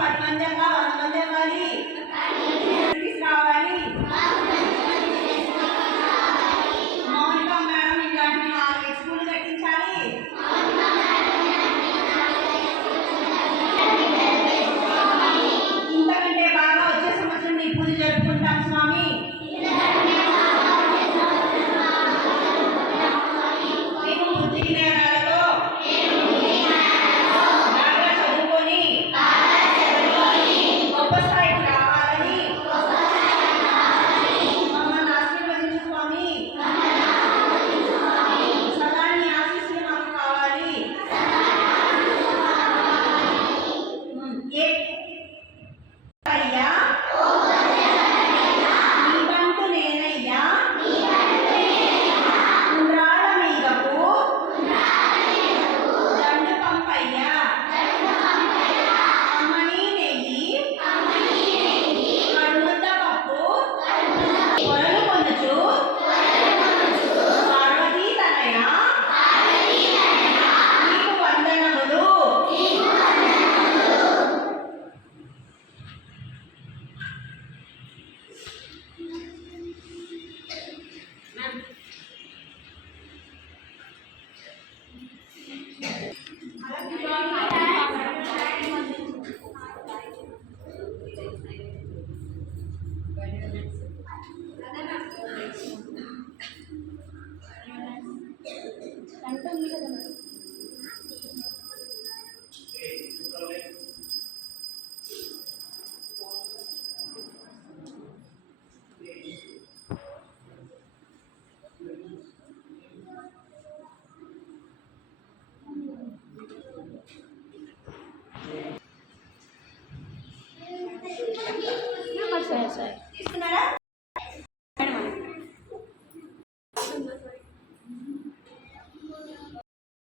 10 మంది 100 మంది అవ్వాలి రావాలి మౌనిక మేడం ఇలాంటి 4 స్కూల్ కట్టించాలి ఇంతకంటే బాగా వచ్చే సంవత్సరం నీ పూజ జరుపుకుంటాం స్వామి మేము బుద్ధి జ్ఞానాలతో బాగా చదువుకొని గొప్ప స్థాయికి రావాలని మమ్మల్ని ఆశీర్వదించు స్వామి సదా నీ ఆశీస్సులు మాకు కావాలి అయ్యా నీ బంటు నేనయ్యా ఉండ్రాళ్ళ మీదకు దండు పంపయ్యా అమ్మని నెయ్యి కడుముద్ద పప్పు కొరలు కొనుచు పార్వతీ తనయ నీకు వందనములు సరే సరే తీసుకున్నారా